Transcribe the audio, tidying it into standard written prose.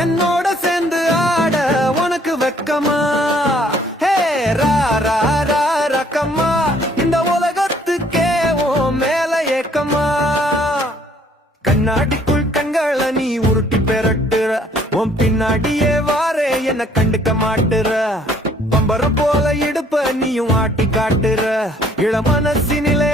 என்னோட சேர்ந்து ஆட உனக்கு வெக்கமா? ஹே ரா ரா ரா ரக்கம்மா, இந்த உலகத்துக்கே உன் மேல ஏக்கமா? கண்ணாடிக்குள் கண்களை நீ உருட்டி பெரட்டுற, உன் பின்னாடியே வாரே என்ன கண்டுக்க மாட்டுற. பம்பரம் போல இடுப்ப நீயும் ஆட்டி காட்டுற, இள மனசினிலே